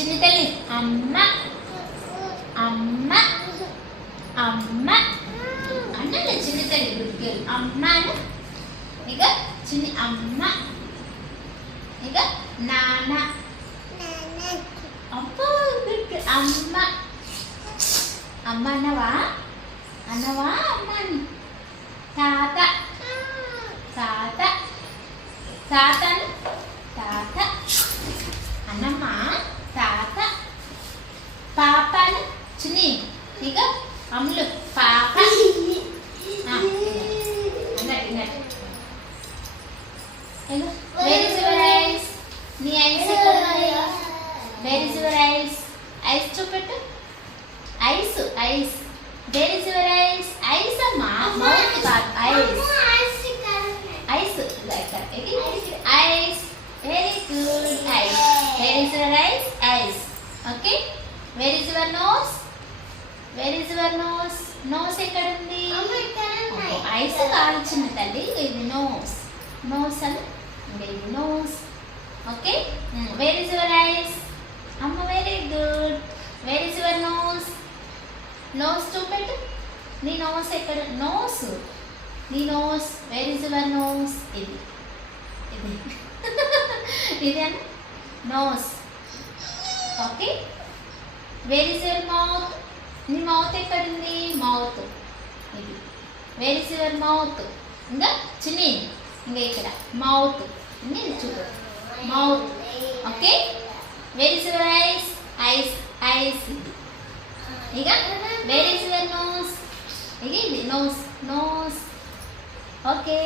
చిన్న తల్లి. అమ్మ. అమ్మ. అమ్మ. అన్నలే చిన్న తల్లి గుడ్ అమ్మ ఇక చిన్ని అమ్మ. ఇక నాన్న. అబ్బా అమ్మ. అమ్మ అన్నవా? అన్నవా? అమ్మ తాత. తాత. తాత అన్నమ్మ తాత పాపను చిన్ని ఇక అమ్ములు పాప వేర్ ఐస్ నీ eyes where your eyes eyes చూపెట్టు eyes eyes where your eyes eyes అమ్మా మౌత్ కాదు eyes eyes eyes very good eyes where your eyes eyes okay where your nose where is your nose nose ఎక్కడ ఉంది ice కాల్చిన తల్లి. ఇది nose nose అని? ఇది nose okay where is your eyes అమ్మ very good where is your nose nose చూపెట్టు. నీ నోస్ ఎక్కడ? నోస్ నీ nose where is your nose ఇది. ఇది. ఇది అన్న nose okay where is your mouth నీ మౌత్ ఎక్కడుంది? మౌత్ ఇది. వేర్ ఇస్ యువర్ మౌత్ ఇంకా చిన్ని. ఇంకా ఇక్కడ. మౌత్ ఇది చూడు. Mouth okay where is your eyes eyes eyes ఇక? వేర్ ఇస్ యువర్ నోస్ ఇక ఇది. నోస్ నోస్ ఓకే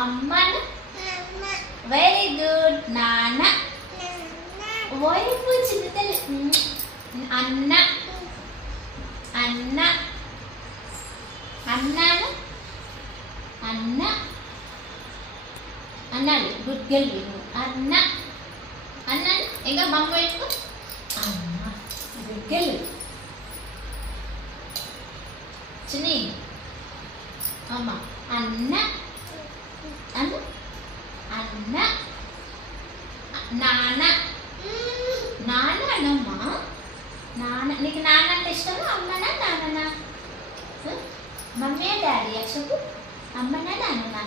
అమ్మను వెరీ గుడ్ నాన్న. వైపు చిన్న అన్న అన్నాను అన్న అన్నాడు గుడ్ గర్ల్ విను. అన్న అన్నాను ఇంకా బొమ్మ పెట్టుకో. అమ్మ గుడ్ గర్ల్. చిన్ని అమ్మ అన్న అన్న అన్న నాన్న. నాన్న అనమ్మా నాన్న నీకు నాన్న అంటే ఇష్టమా? అమ్మనా నాన్ననా? మమ్మీ డాడీ చెప్పు. అమ్మనా నాన్ననా?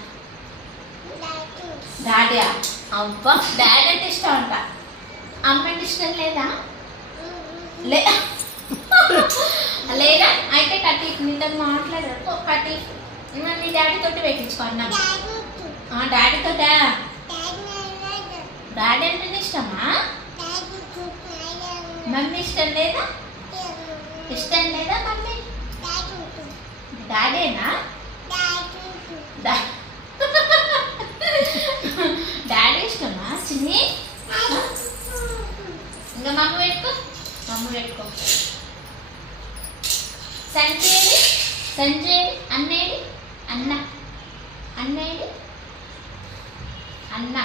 డాడీయా? అబ్బా డాడీ అంటే ఇష్టం అంట. అమ్మ అంటే ఇష్టం లేదా? లే. లేదా? అయితే కట్టి నీతో మాట్లాడారు? కట్టి. ఇంకా నీ డాడీ తోటి పెట్టించుకో అన్నం. ఆ, డాడీతోటా డాడీ అంటే ఇష్టమా? మమ్మీ ఇష్టం లేదా? ఇష్టం. లేదా మమ్మీ? డాడీనా డా- డాడీ ఇష్టమా చిన్ని ఇంకా మమ్మీ పెట్టుకో మమ్మీ పెట్టుకో సంజయ్ సంజయ్ అన్నేడి అన్న అన్నేది అన్న.